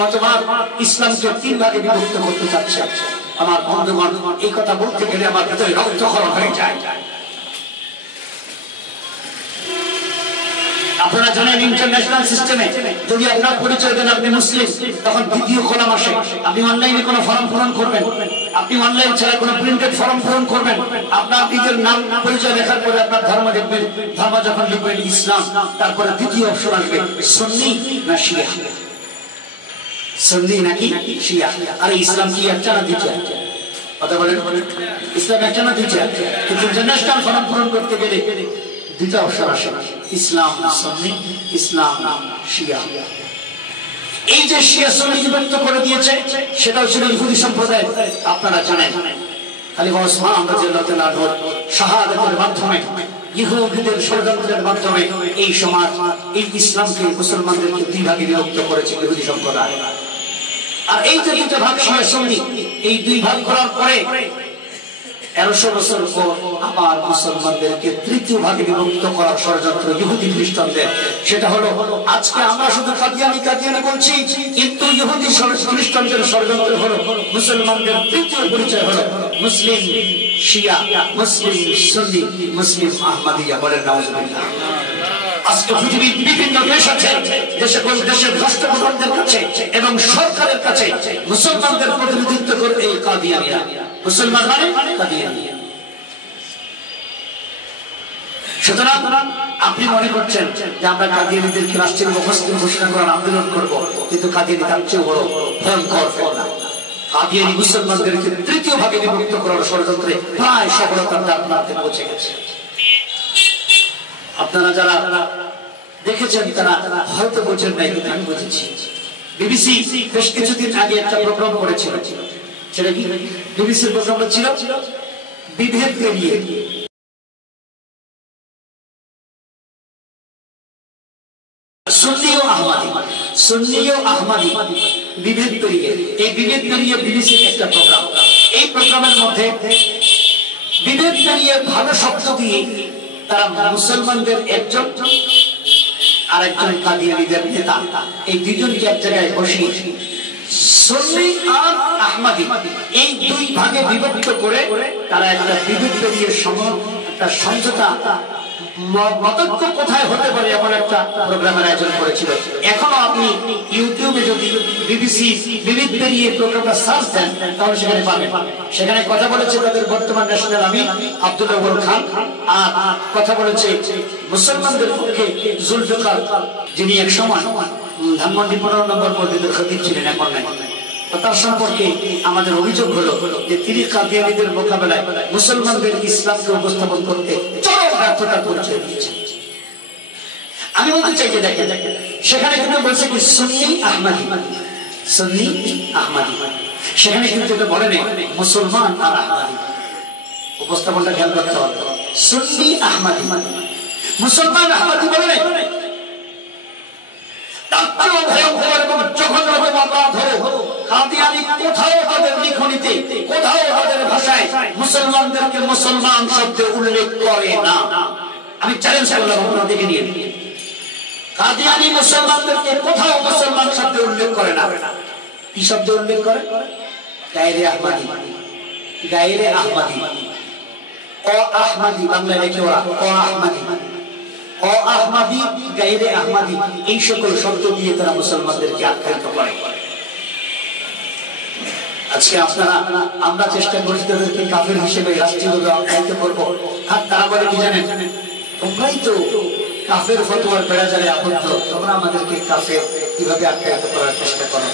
মতবাদ ইসলামকে তিন ভাগে বিভক্ত করতে চাচ্ছে। আমার বন্ধুগণ, এই কথা বলতে গেলে আমার ভিতরে রক্তক্ষরণ হয়ে যায়। আপনারা জানেন ইন্টারন্যাশনাল সিস্টেমে যদি আপনার পরিচয় দেন আপনি মুসলিম, তখন দ্বিতীয় কলাম আসে। আপনি অনলাইনে কোনো ফর্ম পূরণ করবেন, আপনি অনলাইন ছাড়া কোনো প্রিন্টেড ফর্ম পূরণ করবেন, আপনার নিজের নাম পরিচয় লেখার পরে আপনার ধর্ম দেখবেন, ধর্ম যখন লিখবেন ইসলাম, তারপরে দ্বিতীয় অপশন আসবে সুন্নি না শিয়া, সুন্নি নাকি শিয়া। আর ইসলাম কি একটা না দুইটা? কথা বলেন, ইসলাম একটা না দুইটা? কিন্তু ইন্টারন্যাশনাল ফর্ম পূরণ করতে গেলে দুইটা অপশন আসে, ইসলাম সুন্নি, ইসলাম শিয়া। এই যে শিয়া সুন্নি বিভক্ত করে দিয়েছে, সেটাও ছিল ইহুদি সম্প্রদায়। আপনারা জানেন খলিফা ওসমান রাদিয়াল্লাহু তাআলা শাহাদাতের মাধ্যমে, ইহুদিদের ষড়যন্ত্রের মাধ্যমে এই সমাজ, এই ইসলামকে, মুসলমানদেরকে দুই ভাগে বিভক্ত করেছে ইহুদি সম্প্রদায়। আর এই যে দুটো ভাগ শিয়া সুন্নি, এই দুই ভাগ করার পরে 1100 বছর পর আবার মুসলমানদেরকে তৃতীয় ভাগে বিভক্ত করার ষড়যন্ত্র ইহুদি খ্রিস্টানদের। সেটা হলো আজকে আমরা শুধু কাদিয়ানি কাদিয়ানি বলছি, কিন্তু ইহুদি খ্রিস্টানদের ষড়যন্ত্র হলো মুসলমানদের তৃতীয় পরিচয় হলো মুসলিম শিয়া, মুসলিম সুন্নি, মুসলিম আহমদিয়া। বলেন নাউজুবিল্লাহ। আজকে পৃথিবীর বিভিন্ন দেশ আছে, দেশের রাষ্ট্রপ্রধানদের কাছে এবং সরকারের কাছে মুসলমানদের প্রতিনিধিত্ব করে এই কাদিয়ানিরা। মুসলমান মানে কাদিয়ানি। সুতরাং আপনি মনে করছেন যে আমরা কাদিয়ানিদেরকে রাষ্ট্রের মুখস্থ ঘোষণা করার আন্দোলন করব, কিন্তু কাদিয়ানি তার চেয়ে বড় ভয়ঙ্কর ফেতনা। কাদিয়ানি মুসলমানদেরকে তৃতীয় ভাগে বিভক্ত করার ষড়যন্ত্রে প্রায় সফলতার দ্বার প্রান্তে পৌঁছে গেছে। আপনারা যারা দেখেছেন তারা হয়তো বোঝেন নাই, কিন্তু আমি বুঝেছি। বিবিসি বেশ কিছুদিন আগে একটা প্রোগ্রাম করেছিল, সেটা কি বিবিসির প্রোগ্রামটা ছিল বিভেদকে নিয়ে। সুন্নি ও আহমদি, সুন্নি ও আহমদি বিভেদ পেরিয়ে, এই বিভেদ পেরিয়ে বিবিসির একটা প্রোগ্রাম। এই প্রোগ্রামের মধ্যে বিভেদ পেরিয়ে ভালো শব্দ দিয়ে তারা মুসলমানদের একজন আর একজন কাদিয়ানীদের নেতা, এই দুজনকে এক জায়গায় বসিয়ে সুন্নি আর আহমদি এই দুই ভাগে বিভক্ত করে তারা একটা বিভেদ পেরিয়ে একটা সমঝোতা মতৈক্য কোথায় হতে পারে এমন একটা প্রোগ্রামের আয়োজন করেছিল। এখনো আপনি ইউটিউবে যদি বিবিসি বিভেদ পেরিয়ে প্রোগ্রামটা সার্চ দেন তাহলে সেখানে পাবেন। সেখানে কথা বলেছে তাদের বর্তমান ন্যাশনাল আমির আব্দুল আউয়াল খান, আর কথা বলেছে মুসলমানদের পক্ষে জুলফিকার, যিনি এক সময় ধানমন্ডি 15 নম্বর মসজিদের খতিব ছিলেন, এখন নাই। তার সম্পর্কে আমাদের অভিযোগ হলো যে তিনি কাদিয়ানীদের মোকাবেলায় মুসলমানদের ইসলামকে উপস্থাপন করতে চরম ব্যর্থতার পরিচয় দিয়েছেন। আমি বলতে চাই যে দেখেন, সেখানে কিন্তু বলছে কি সুন্নি আহমদি, সুন্নি আহমদি, সেখানে কিন্তু এটা বলে নেই মুসলমান আর আহমদি। উপস্থাপনটা খেয়াল করতে হবে, সুন্নি আহমদি, মুসলমান আহমদি বলে নেই। মুসলমানদেরকে মুসলমান শব্দে উল্লেখ করে না। আমি চ্যালেঞ্জ করলাম, আপনারা দেখে নিয়ে, কাদিয়ানি মুসলমানদেরকে কোথাও মুসলমান শব্দে উল্লেখ করে না। কি শব্দে উল্লেখ করে? গায়রে আহমদি, গায়রে আহমদি, ও আহমদি, বাংলায় লেখে ওরা ও আহমদি, ও আহমদি, গায়রে আহমদি, এই সকল শব্দ দিয়ে তারা মুসলমানদেরকে আখ্যায়িত করে। আজকে আমরা চেষ্টা করছি তাদেরকে কাফের হিসেবে রাষ্ট্রীয়ভাবে আখ্যায়িত করবো, আর তারা বলে কি জানেন, তোমরাই তো কাফের ফতোয়ার বেড়াজালে আবদ্ধ, তোমরা আমাদেরকে কাফের কিভাবে আখ্যায়িত করার চেষ্টা করো।